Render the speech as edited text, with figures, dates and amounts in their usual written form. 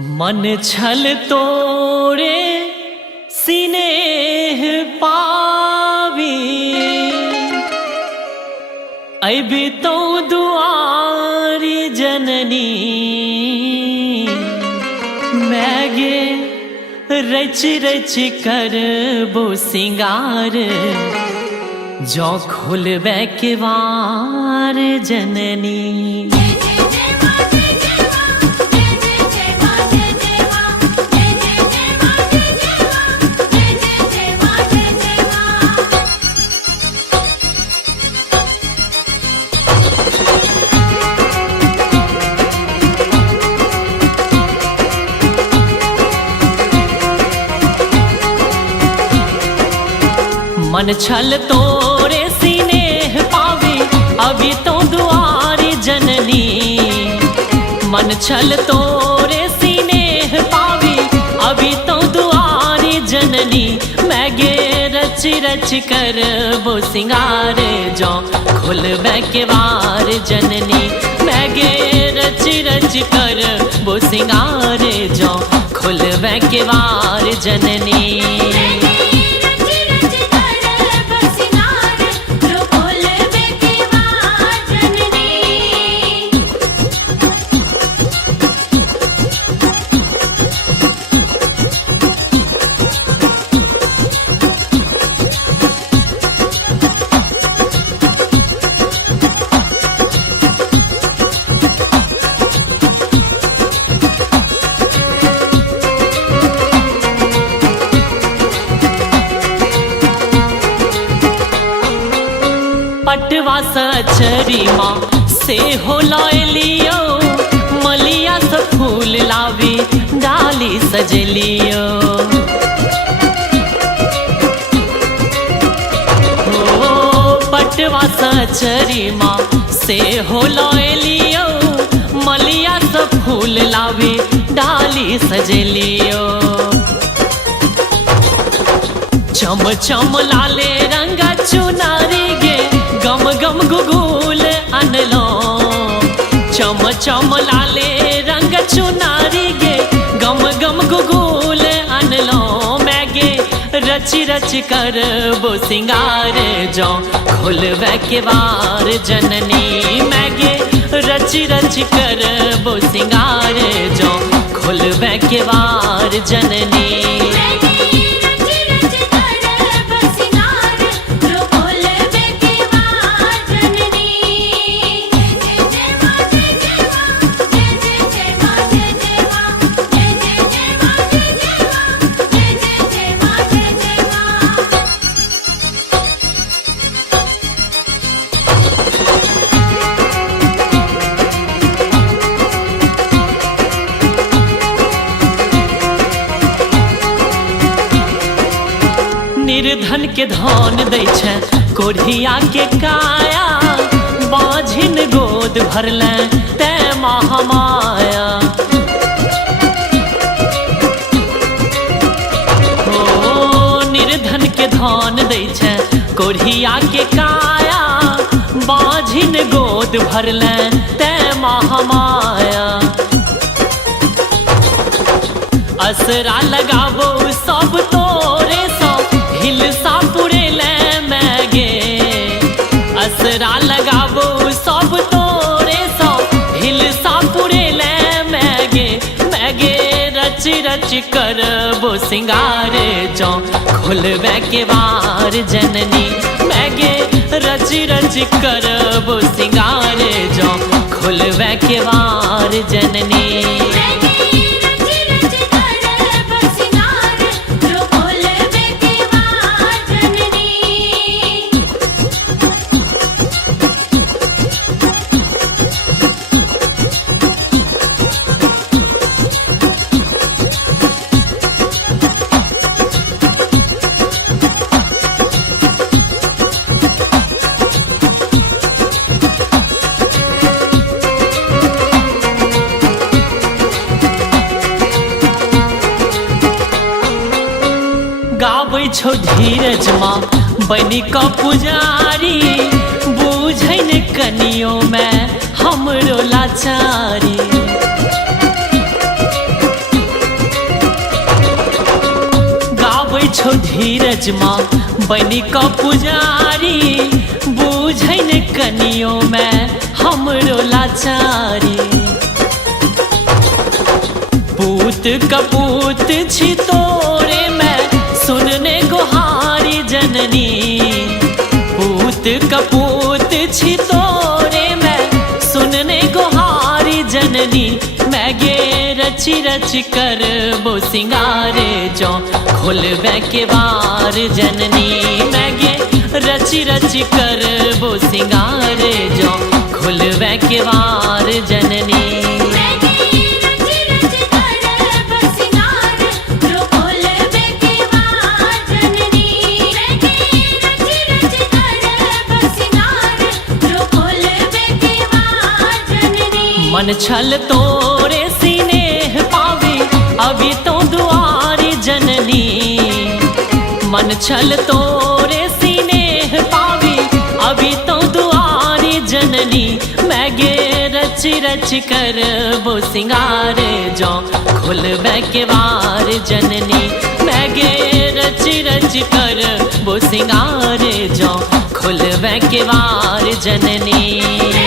मन छल तोरे सिनेह पावी अबि तो दुआरी जननी मैगे रच रच करबो सिंगार जो खोलबे के वार जननी। मन छल तोरे सिनेह पावी अभी तो दुआरी जननी। मन छल तोरे सिनेह पावी अभी तो दुआरी जननी मैगे रच रच कर वो सिंगार जो खोलबे के वार जननी। मैगे रच रच कर वो सिंगार जो खोलबे के वार जननी। पटवा सचरी माँ से हो लियो मलिया से फूल लावी डाली सजलियो। ओ पटवा सचरी माँ से हो लियो मलिया से फूल लावी डाली सजलियो। चम चम लाले रंगा चुनारी गे गम गम गुगुल अनलो। चम चम लाले रंग चुनारी गे गम गम गुगुल अनलो। मैगे रच रच कर वो सिंगार जो खोलबे के वार जननी। मैगे रच रच कर वो सिंगार जो खोलबे के वार जननी। निर्धन के धन दै छै कोढ़िया के काया। बाझिन गोद भरले तै महामाया। ओ निर्धन के धन दै छै कोढ़िया के काया। बाझिन गोद भरले तै महामाया। असरा लगाबो सब तोरे हिलसा पुरे ले मैगे। असरा लगाबो सब तोरे हिलसा पुरे ले मैगे। मैगे रच रच कर वो सिंगार जो खोलबे के वार जननी। मैगे रच रच कर वो सिंगार जो खोलबे के वार जननी। गाबै छौ धीरज माँ बनी का पुजारी। बूझै ने कनियो में हमरो लाचारी। धीरज माँ बनी का पुजारी बूझन कनियों में हमरो लाचारी। पूत कपूत छी तोरे में सुनने गुहारी जननी। पूत कपूत छी तोरे में सुनने गुहारी जननी। मैं गे रची रच कर वो सिंगारे जो खोलबे के बार जननी। मैं गे रची रच कर वो सिंगारे जो खोलबे के बार जननी। मन छल तोरे सीने पावी अभी तो दुआरी जननी। मन छल तोरे सीने पावी अभी तो दुआरी जननी। मैं गे रच रच कर वो सिंगारे जो खोलबे के बार जननी। मैं गे रच रच कर वो सिंगारे जो खोलबे के बार जननी।